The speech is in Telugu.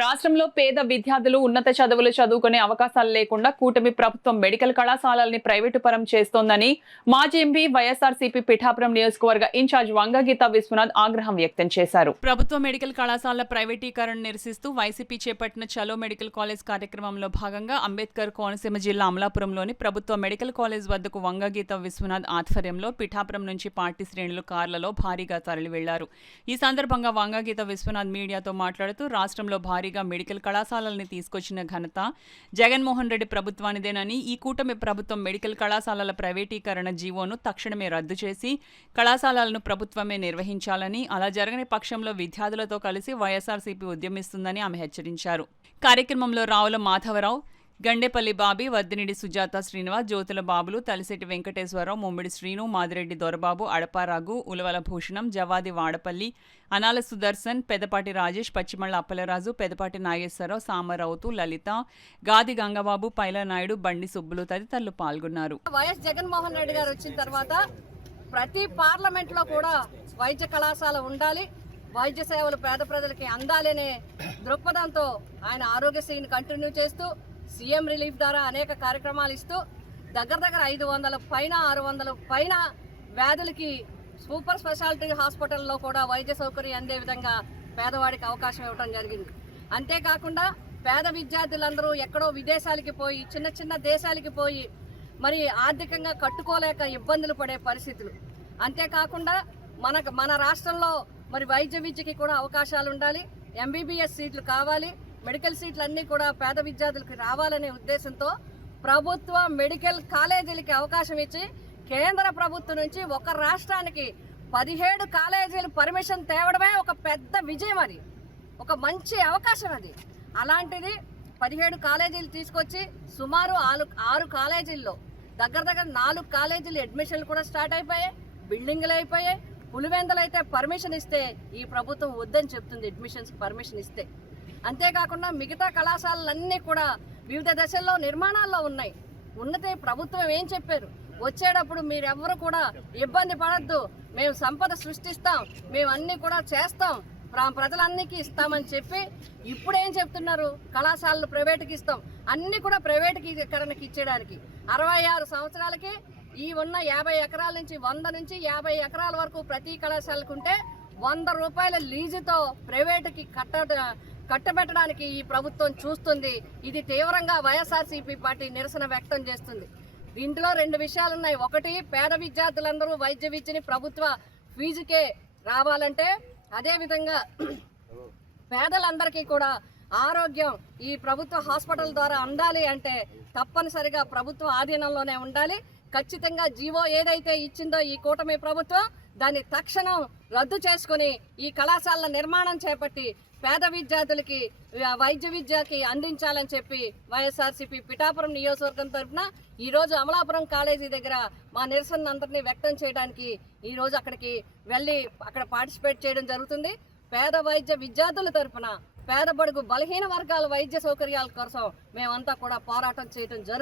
రాష్ట్రంలో పేద విద్యార్థులు ఉన్నత చదువులు చదువుకునే అవకాశాలు లేకుండా కూటమి ప్రభుత్వం మెడికల్ కళాశాలల్ని ప్రైవేటు పరం చేస్తోందని మాజీ ఎంపీ వైఎస్ఆర్సీపీ పిఠాపురం నియోజకవర్గ ఇన్ఛార్జ్ వంగగీత విశ్వనాథ్ ఆగ్రహం వ్యక్తం చేశారు. ప్రభుత్వ మెడికల్ కళాశాల ప్రైవేటీకరణ నిరసిస్తూ వైసీపీ చేపట్టిన చలో మెడికల్ కాలేజ్ కార్యక్రమంలో భాగంగా అంబేద్కర్ కోనసీమ జిల్లా అమలాపురంలోని ప్రభుత్వ మెడికల్ కాలేజ్ వద్దకు వంగగీత విశ్వనాథ్ ఆధ్వర్యంలో పిఠాపురం నుంచి పార్టీ శ్రేణులు కార్లలో భారీగా తరలి వెళ్లారు. ఈ సందర్భంగా వంగగీత విశ్వనాథ్ మీడియాతో మాట్లాడుతూ రాష్ట్రంలో భారీగా మెడికల్ కళాశాలల్ని తీసుకొచ్చిన ఘనత జగన్మోహన్ రెడ్డి ప్రభుత్వానిదేనని, ఈ కూటమి ప్రభుత్వం మెడికల్ కళాశాలల ప్రైవేటీకరణ జీవోను తక్షణమే రద్దు చేసి కళాశాలలను ప్రభుత్వమే నిర్వహించాలని, అలా జరగని పక్షంలో విద్యార్థులతో కలిసి వైఎస్ఆర్సీపీ ఉద్యమిస్తుందని ఆమె హెచ్చరించారు. కార్యక్రమంలో రావుల మాధవరావు, గండేపల్లి బాబీ, వద్దినిడి సుజాత శ్రీనివాస్, జ్యోతుల బాబులు, తలిశెట్టి వెంకటేశ్వరరావు, ముమ్మిడి శ్రీను, మాదిరెడ్డి దొరబాబు, అడపారాగు, ఉలవల భూషణం, జవాది వాడపల్లి, అనాల సుదర్శన్, పెదపాటి రాజేష్, పచ్చిమళ్ళ అప్పలరాజు, పెదపాటి నాగేశ్వరరావు, సామరావుతు, లలిత, గాది గంగబాబు, పైలనాయుడు, బండి సుబ్బులు తదితరులు పాల్గొన్నారు. వైఎస్ జగన్మోహన్ రెడ్డి గారు వచ్చిన తర్వాత ప్రతి పార్లమెంట్ లో కూడా వైద్య కళాశాల ఉండాలి, వైద్య సేవలు పేద ప్రజలకి అందాలనే దృక్పథంతో ఆయన ఆరోగ్యశ్రీని కంటిన్యూ చేస్తూ సీఎం రిలీఫ్ ద్వారా అనేక కార్యక్రమాలు ఇస్తూ దగ్గర 500 పైన 600 పైన వ్యాధులకి సూపర్ స్పెషాలిటీ హాస్పిటల్లో కూడా వైద్య సౌకర్యం అందే విధంగా పేదవాడికి అవకాశం ఇవ్వడం జరిగింది. అంతేకాకుండా పేద విద్యార్థులందరూ ఎక్కడో విదేశాలకి పోయి చిన్న దేశాలకి పోయి మరి ఆర్థికంగా కట్టుకోలేక ఇబ్బందులు పడే పరిస్థితులు. అంతేకాకుండా మన రాష్ట్రంలో మరి వైద్య విద్యకి కూడా అవకాశాలు ఉండాలి, ఎంబీబీఎస్ సీట్లు కావాలి, మెడికల్ సీట్లు అన్నీ కూడా పేద విద్యార్థులకు రావాలనే ఉద్దేశంతో ప్రభుత్వ మెడికల్ కాలేజీలకి అవకాశం ఇచ్చి కేంద్ర ప్రభుత్వం నుంచి ఒక రాష్ట్రానికి 17 కాలేజీలు పర్మిషన్ తేవడమే ఒక పెద్ద విజయం, అది ఒక మంచి అవకాశం. అది అలాంటిది 17 కాలేజీలు తీసుకొచ్చి సుమారు 6 కాలేజీల్లో దగ్గర 4 కాలేజీలు అడ్మిషన్లు కూడా స్టార్ట్ అయిపోయాయి, బిల్డింగ్లు అయిపోయాయి. పులివెందులు అయితే పర్మిషన్ ఇస్తే ఈ ప్రభుత్వం వద్దని చెప్తుంది అడ్మిషన్స్ పర్మిషన్ ఇస్తే. అంతేకాకుండా మిగతా కళాశాలలన్నీ కూడా వివిధ దశల్లో నిర్మాణాల్లో ఉన్నాయి. ఉన్నతే ప్రభుత్వం ఏం చెప్పారు, వచ్చేటప్పుడు మీరెవ్వరూ కూడా ఇబ్బంది పడద్దు, మేము సంపద సృష్టిస్తాం, మేము అన్నీ కూడా చేస్తాం, ప్రజలన్నికి ఇస్తామని చెప్పి ఇప్పుడు ఏం చెప్తున్నారు, కళాశాలలు ప్రైవేటుకి ఇస్తాం, అన్నీ కూడా ప్రైవేటీకరణకి ఇచ్చేయడానికి 66 సంవత్సరాలకి ఈ ఉన్న 50 ఎకరాల నుంచి 100 నుంచి 50 ఎకరాల వరకు ప్రతి కళాశాలకు ఉంటే 100 రూపాయల లీజుతో ప్రైవేటుకి కట్టబెట్టడానికి ఈ ప్రభుత్వం చూస్తుంది. ఇది తీవ్రంగా వైఎస్ఆర్సీపీ పార్టీ నిరసన వ్యక్తం చేస్తుంది. దీంట్లో 2 విషయాలు ఉన్నాయి. ఒకటి, పేద విద్యార్థులందరూ వైద్య విద్యని ప్రభుత్వ ఫీజుకే రావాలంటే, అదేవిధంగా పేదలందరికీ కూడా ఆరోగ్యం ఈ ప్రభుత్వ హాస్పిటల్ ద్వారా అందాలి అంటే తప్పనిసరిగా ప్రభుత్వ ఆధీనంలోనే ఉండాలి. ఖచ్చితంగా జీవో ఏదైతే ఇచ్చిందో ఈ కూటమి ప్రభుత్వం దాన్ని తక్షణం రద్దు చేసుకుని ఈ కళాశాలల నిర్మాణం చేపట్టి పేద విద్యార్థులకి వైద్య విద్యకి అందించాలని చెప్పి వైఎస్ఆర్సీపీ పిఠాపురం నియోజకవర్గం తరఫున ఈరోజు అమలాపురం కాలేజీ దగ్గర మా నిరసన అందరినీ వ్యక్తం చేయడానికి ఈరోజు అక్కడికి వెళ్ళి అక్కడ పార్టిసిపేట్ చేయడం జరుగుతుంది. పేద వైద్య విద్యార్థుల తరఫున పేద బడుగు బలహీన వర్గాల వైద్య సౌకర్యాల కోసం మేమంతా కూడా పోరాటం చేయడం జరుగుతుంది.